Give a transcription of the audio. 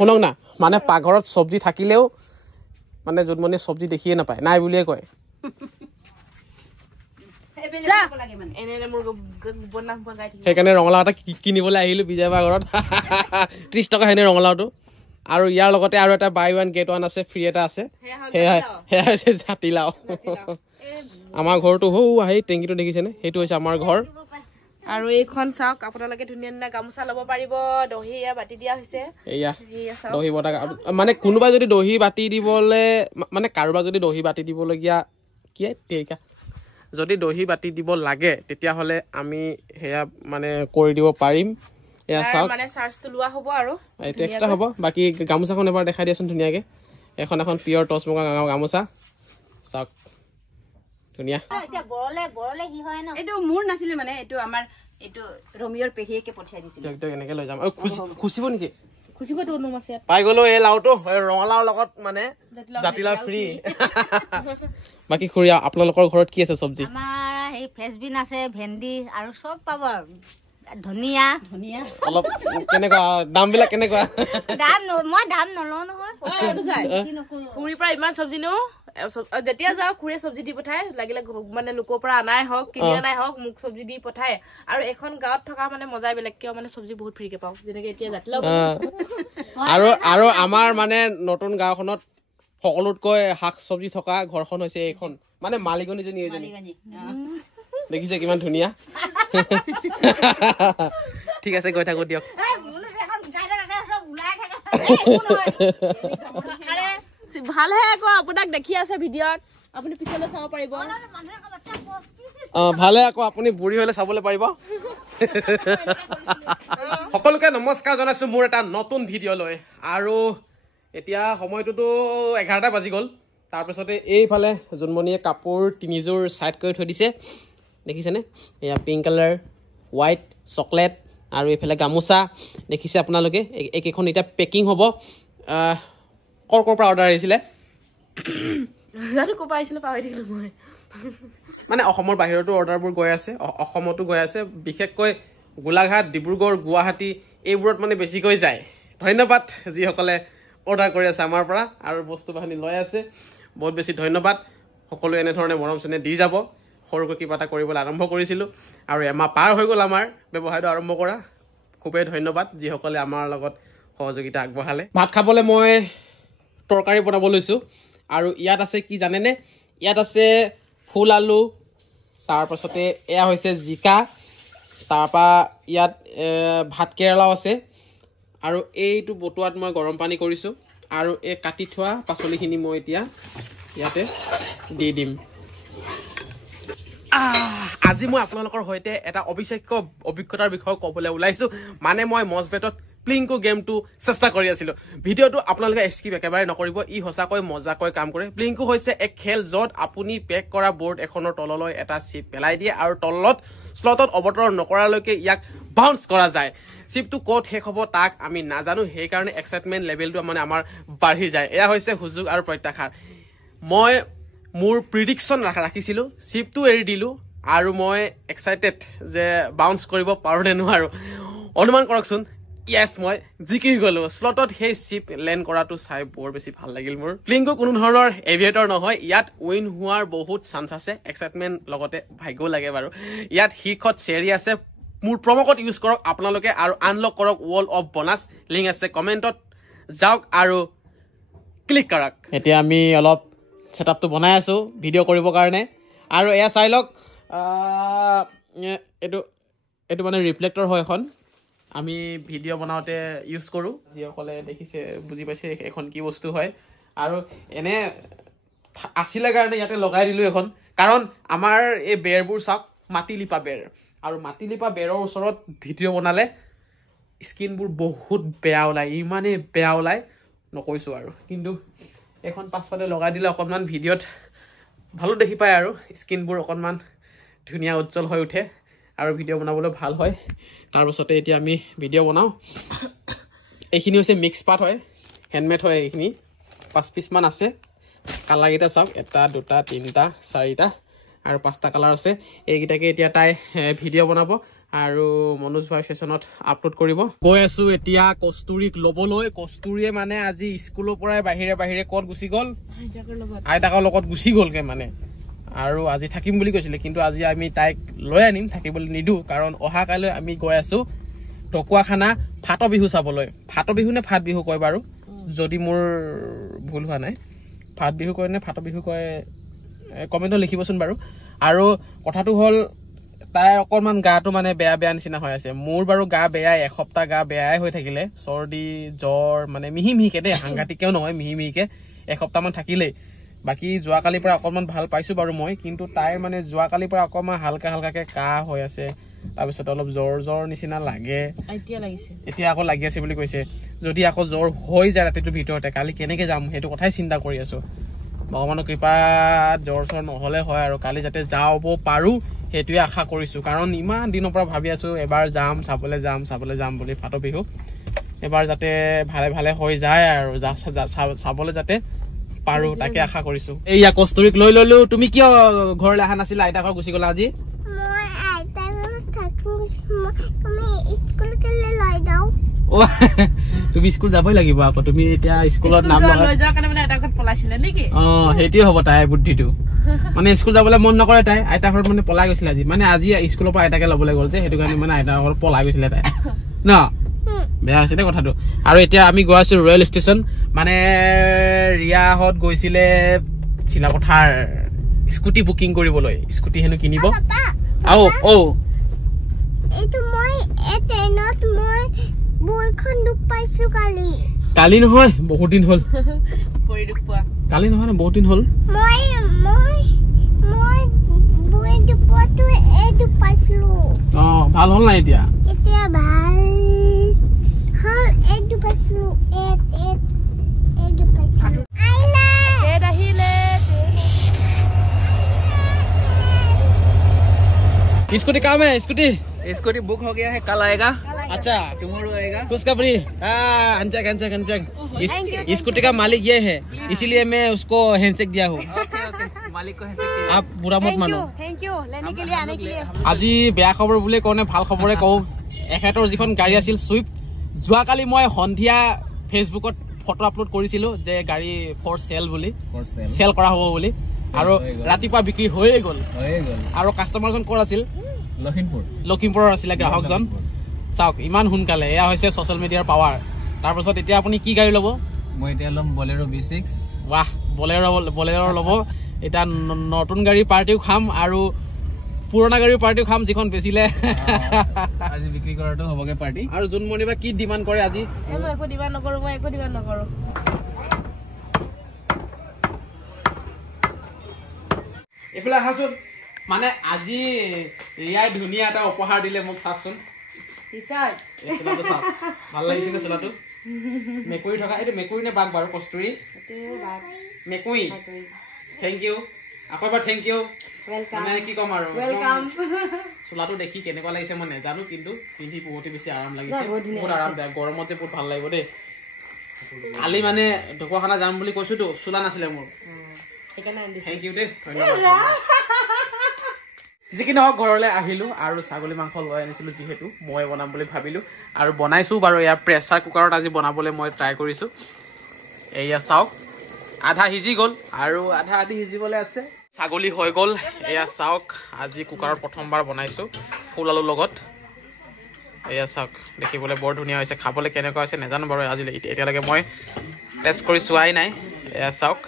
শুনক না মানে পাকঘৰত চব্জি থাকিলেও মানে জোনমনি চব্জি দেখিয়ে নাপায় নাই বুলিয়ে কয় সেইকাৰণে ৰঙালাও এটা কিনিবলৈ আহিলো বিজয় বাৰ ঘৰত 30 টকা হেনে ৰঙালাওটো আৰু ইয়াৰ লগতে আৰু এটা বাই ওৱান গেট ওৱান আছে ফ্ৰী এটা আছে সেয়া হৈছে জাতিলাও আমাৰ ঘৰটো হৌ আহি টেংকিটো দেখিছেনে সেইটো হৈছে আমাৰ ঘৰ আৰু এইখন চাওক আপোনালোকে ধুনীয়া ধুনীয়া গামোচা ল'ব পাৰিব দহি এয়া বাতি দিয়া হৈছে এয়া দহি বটা মানে কোনোবাই যদি দহি বাতি দিবলৈ মানে কাৰোবাৰ যদি দহি বাতি দিবলগীয়া কি তেৰিকা যদি দহি বাতি দিব লাগে তেতিয়াহ'লে আমি সেয়া মানে কৰি দিব পাৰিম এয়া চাওক মানে চাৰ্জটো লোৱা হ'ব আৰু এইটো এক্সট্ৰা হ'ব বাকী গামোচাখন এবাৰ দেখাই দিয়াচোন ধুনীয়াকৈ এখন পিয়ৰ টচ মুগা গামোচা চাওক ধুনীয়া এইটো মোৰ নাছিলে মানে এইটো আমাৰ এইটো ৰমিয়ৰ পেহীয়েকে পঠিয়াই দিছিল এনেকৈ লৈ যাম আৰু খুচিব নেকি খুচিবতো নোম আছে পাই গ'লো এই লাওটো ৰঙালাওৰ লগত মানে জাতিলাও ফ্ৰী বাকী খুৰীয়া আপোনালোকৰ ঘৰত কি আছে চব্জি আমাৰ এই ফ্ৰেঞ্চবিন আছে ভেন্দি আৰু চব পাব আৰু ধনিয়া অলপ কেনেকুৱা দামবিলাক কেনেকুৱা মই দাম নলওঁ নহয় খুৰীৰ পৰা ইমান চব্জি নিও যেতিয়া যাওঁ খুৰীয়ে চব্জি দি পঠায় লাগিলে মানে লোকৰ পৰা আনাই হওক কিনি আনাই হওক মোক চব্জি দি পঠায় আৰু এখন গাঁৱত থকা মানে মজাই বেলেগ কিয় মানে চব্জি বহুত ফ্ৰীকে পাওঁ যেনেকে এতিয়া জাতিলাও আৰু আমাৰ মানে নতুন গাঁওখনত সকলোতকৈ শাক চব্জি থকা ঘৰখন হৈছে এইখন মানে মালিকনীজনী এইজনী দেখিছে কিমান ধুনীয়া ঠিক আছে গৈ থাকো দিয়ক ভালহে আকৌ আপোনাক দেখি আছে ভিডিঅ'ত আপুনি পিছলৈ চাব পাৰিব ভালে আকৌ আপুনি বুঢ়ী হলে চাবলৈ পাৰিব সকলোকে নমস্কাৰ জনাইছো মোৰ এটা নতুন ভিডিঅ' লৈ আৰু এতিয়া সময়টোতো 11টা বাজি গ'ল তাৰপিছতে এইফালে জোনমণিয়ে কাপোৰ তিনিযোৰ ছাইড কৰি থৈ দিছে দেখিছেনে এয়া পিংক কালাৰ হোৱাইট চকলেট আৰু এইফালে গামোচা দেখিছে আপোনালোকে এইকেইখন এতিয়া পেকিং হ'ব কৰ পৰা অৰ্ডাৰ আহিছিলে মানে অসমৰ বাহিৰতো অৰ্ডাৰবোৰ গৈ আছে অসমতো গৈ আছে বিশেষকৈ গোলাঘাট ডিব্ৰুগড় গুৱাহাটী এইবোৰত মানে বেছিকৈ যায় ধন্যবাদ যিসকলে অৰ্ডাৰ কৰি আছে আমাৰ পৰা আৰু বস্তু বাহিনী লৈ আছে বহুত বেছি ধন্যবাদ সকলোৱে এনেধৰণে মৰম চেনেহ দি যাব সৰুকৈ কিবা এটা কৰিবলৈ আৰম্ভ কৰিছিলোঁ আৰু এমাহ পাৰ হৈ গ'ল আমাৰ ব্যৱসায়টো আৰম্ভ কৰা খুবেই ধন্যবাদ যিসকলে আমাৰ লগত সহযোগিতা আগবঢ়ালে ভাত খাবলৈ মই তৰকাৰী বনাব লৈছোঁ আৰু ইয়াত আছে কি জানেনে ইয়াত আছে ফুল আলু তাৰপাছতে এয়া হৈছে জিকা তাৰপৰা ইয়াত ভাত কেৰেলাও আছে আৰু এইটো বটুৱাত মই গৰম পানী কৰিছোঁ আৰু এই কাটি থোৱা পাচলিখিনি মই এতিয়া ইয়াতে দি দিম আজি মই আপোনালোকৰ সৈতে এটা অবিশ্বাস্য অভিজ্ঞতাৰ বিষয়ে ক'বলৈ ওলাইছোঁ মানে মই মজবেটত প্লিংকো গেমটো চেষ্টা কৰি আছিলোঁ ভিডিঅ'টো আপোনালোকে স্কিপ একেবাৰে নকৰিব ই সঁচাকৈ মজাকৈ কাম কৰে প্লিংকো হৈছে এক খেল য'ত আপুনি পেক কৰা বৰ্ড এখনৰ তললৈ এটা চিপ পেলাই দিয়ে আৰু তলত স্লটত অৱতৰণ নকৰালৈকে ইয়াক বাউন্স কৰা যায় চিপটো ক'ত শেষ হ'ব তাক আমি নাজানো সেইকাৰণে এক্সাইটমেণ্ট লেভেলটো মানে আমাৰ বাঢ়ি যায় এয়া হৈছে সুযোগ আৰু প্ৰত্যাশাৰ মই মোৰ প্ৰিডিকশ্যন ৰাখিছিলোঁ চিপটো এৰি দিলোঁ আৰু মই এক্সাইটেড যে বাউন্স কৰিব পাৰোঁ নে নোৱাৰোঁ অনুমান কৰকচোন য়েছ মই জিকি গ'লো স্লটত সেই চিপ লেণ্ড কৰাটো চাই বৰ বেছি ভাল লাগিল মোৰ প্লিংকো কোনো ধৰণৰ এভিয়েটৰ নহয় ইয়াত উইন হোৱাৰ বহুত চান্স আছে এক্সাইটমেণ্ট লগতে ভাগ্যও লাগে বাৰু ইয়াত শীৰ্ষত চেৰি আছে মোৰ প্ৰম' কোড ইউজ কৰক আপোনালোকে আৰু আনলক কৰক ৱৰ্ল্ড অফ বনাছ লিংক আছে কমেণ্টত যাওক আৰু ক্লিক কৰক এতিয়া আমি অলপ ছেটআপটো বনাই আছোঁ ভিডিঅ' কৰিবৰ কাৰণে আৰু এয়া চাই লওক এইটো মানে ৰিফ্লেক্টৰ হয় এখন আমি ভিডিঅ' বনাওঁতে ইউজ কৰোঁ যিসকলে দেখিছে বুজি পাইছে এখন কি বস্তু হয় আৰু এনে আছিলে কাৰণে ইয়াতে লগাই দিলোঁ এখন কাৰণ আমাৰ এই বেৰবোৰ চাওক মাটি লিপা বেৰ আৰু মাটি লিপা বেৰৰ ওচৰত ভিডিঅ' বনালে স্কিনবোৰ বহুত বেয়া ওলায় ইমানেই বেয়া ওলায় নকৈছোঁ আৰু কিন্তু এখন পাছফালে লগাই দিলে অকণমান ভিডিঅ'ত ভালো দেখি পায় আৰু স্কিনবোৰ অকণমান ধুনীয়া উজ্জ্বল হৈ উঠে আৰু ভিডিঅ' বনাবলৈ ভাল হয় তাৰপাছতে এতিয়া আমি ভিডিঅ' বনাওঁ এইখিনি হৈছে মিক্স পাৰ্ট হয় হেণ্ডমেড হয় এইখিনি 5 পিচমান আছে কালাৰকেইটা চাওক 1 2 3 4 আৰু 5টা কালাৰ আছে এইকেইটাকে এতিয়া তাই ভিডিঅ' বনাব আৰু মনোজ ভাই ছেছনত আপলোড কৰিব গৈ আছো এতিয়া কস্তুৰীক ল'বলৈ কস্তুৰীয়ে মানে আজি স্কুলৰ পৰাই বাহিৰে বাহিৰে ক'ত গুচি গ'ল আইতাকৰ লগত গুচি গ'লগে মানে আৰু আজি থাকিম বুলি কৈছিলে কিন্তু আজি আমি তাইক লৈ আনিম থাকিবলৈ নিদো কাৰণ অহা কাইলৈ আমি গৈ আছো ঢকুৱাখানা ফাট বিহু চাবলৈ ফাট বিহু নে ফাট বিহু কয় বাৰু যদি মোৰ ভুল হোৱা নাই ফাট বিহু কয় নে ফাট বিহু কয় কমেণ্টত লিখিবচোন বাৰু আৰু কথাটো হ'ল তাই অকণমান গাটো মানে বেয়া বেয়া নিচিনা হৈ আছে মোৰ বাৰু গা বেয়াই এসপ্তাহ গা বেয়াই হৈ থাকিলে চৰ্দি জ্বৰ মানে মিহি মিহিকে দেই সাংঘাতিকেও নহয় মিহি মিহিকে এসপ্তাহমান থাকিলেই বাকী যোৱাকালিৰ পৰা অকণমান ভাল পাইছোঁ বাৰু মই কিন্তু তাইৰ মানে যোৱাকালিৰ পৰা অকণমান হালকা হালকাকৈ কাহ হৈ আছে তাৰপিছত অলপ জ্বৰ নিচিনা লাগে এতিয়া আকৌ লাগি আছে বুলি কৈছে যদি আকৌ জ্বৰ হৈ যায় ৰাতিটোৰ ভিতৰতে কালি কেনেকৈ যাম সেইটো কথাই চিন্তা কৰি আছোঁ ভগৱানৰ কৃপাত জ্বৰ চৰ নহ'লে হয় আৰু কালি যাতে যাব পাৰোঁ সেইটোৱে আশা কৰিছোঁ কাৰণ ইমান দিনৰ পৰা ভাবি আছোঁ এবাৰ চাবলৈ যাম বুলি ফাট বিহু এবাৰ যাতে ভালে ভালে হৈ যায় আৰু চাবলৈ যাতে পাৰোঁ তাকে আশা কৰিছোঁ এইয়া কস্তুৰীক লৈ ল'লো তুমি কিয় ঘৰলৈ অহা নাছিলা আইতা ঘৰ গুচি গ'লা আজি তুমি স্কুল যাবই লাগিব আকৌ তুমি এতিয়া স্কুলত নাম সেইটোৱে হ'ব তাইৰ বুদ্ধিটো মানে স্কুল যাবলৈ মন নকৰে তাই আইতা ঘৰত মানে পলাই গৈছিলে আজি মানে আজি স্কুলৰ পৰা আইতাকে ল'বলৈ গ'ল যে সেইটো কাৰণে মানে আইতা ঘৰত পলাই গৈছিলে তাই ন বেয়া হৈছে দে কথাটো আৰু এতিয়া আমি গৈ আছো ৰয়েল ষ্টেচন মানে ৰিয়াহঁত গৈছিলে চিলাপথাৰ স্কুটি বুকিং কৰিবলৈ স্কুটি হেনো কিনিব কালি নহয় বহুত দিন হ'ল কালি নহয় ন বহুত দিন হ'ল ভাল হ'ল নাই এতিয়া स्कूटी काम है स्कूटी बुक हो गया है कल आएगा अच्छा टुमारो आएगा खुशखबरी हैंडशेक स्कूटी का मालिक ये है इसीलिए मैं उसको हैंडशेक दिया हूँ मालिक को हैंडशेक आप बुरा मत मानो थैंक यू लेने के लिए आने के लिए আজি বেয়া খবৰ বুলি কওনে ভাল খবৰে কও এখেতৰ যিখন গাড়ী আছিল সুইফট যোৱাকালি মই সন্ধিয়া ফেচবুকত ফটো আপলোড কৰিছিলো যে গাড়ী ফৰ সেল বুলি সেল কৰা হ'ব বুলি আৰু ৰাতিপুৱা বিক্ৰী হৈয়ে গ'ল আৰু কাস্টমাৰজন ক'ৰ আছিল লখিমপুৰৰ আছিল গ্ৰাহকজন চাওক ইমান সোনকালে এয়া হৈছে ছ'চিয়েল মিডিয়াৰ পাৱাৰ তাৰপিছত এতিয়া আপুনি কি গাড়ী ল'ব মই এতিয়া ল'ম বলেৰো B6 বাহ বলেৰো ল'ব এটা নতুন গাড়ী পাৰ্টিও খাম আৰু পুৰণা গাড়ীৰ পাৰ্টিও খাম যিখন বেচিলে আজি বিক্ৰী কৰাটো হ'বগে পাৰ্টি আৰু জুনমণি বা কি ডিমাণ্ড কৰে আজি মই একো ডিমাণ্ড নকৰো এইফালে আহাচোন মানে আজি ৰিয়াই ধুনীয়া এটা উপহাৰ দিলে মোক চাওকচোন ভাল লাগিছে নে চোলাটো মেকুৰী থকা এইটো মেকুৰী নে বাঘ বাৰু কস্তুৰী মেকুৰী থেংক ইউ আকৌ এবাৰ থেংক ইউ মানে কি ক'ম আৰু চোলাটো দেখি কেনেকুৱা লাগিছে মই নাজানো কিন্তু পিন্ধি বহুত বেছি আৰাম লাগিছে বহুত আৰামদায়ক গৰমত যে বহুত ভাল লাগিব দেই কালি মানে ঢকুৱাখানা যাম বুলি কৈছোতো চোলা নাছিলে মোৰ থেংক ইউ দেই ধন্যবাদ যিকি নহওক ঘৰলৈ আহিলোঁ আৰু ছাগলী মাংস লৈ আনিছিলোঁ যিহেতু মই বনাম বুলি ভাবিলোঁ আৰু বনাইছোঁ বাৰু এয়া প্ৰেছাৰ কুকাৰত আজি বনাবলৈ মই ট্ৰাই কৰিছোঁ এয়া চাওক আধা সিজি গ'ল আৰু আধা আধি সিজিবলৈ আছে ছাগলী হৈ গ'ল এয়া চাওক আজি কুকাৰত প্ৰথমবাৰ বনাইছোঁ ফুল আলুৰ লগত এয়া চাওক দেখিবলৈ বৰ ধুনীয়া হৈছে খাবলৈ কেনেকুৱা হৈছে নাজানো বাৰু আজিলৈ এতিয়ালৈকে মই টেষ্ট কৰি চোৱাই নাই এয়া চাওক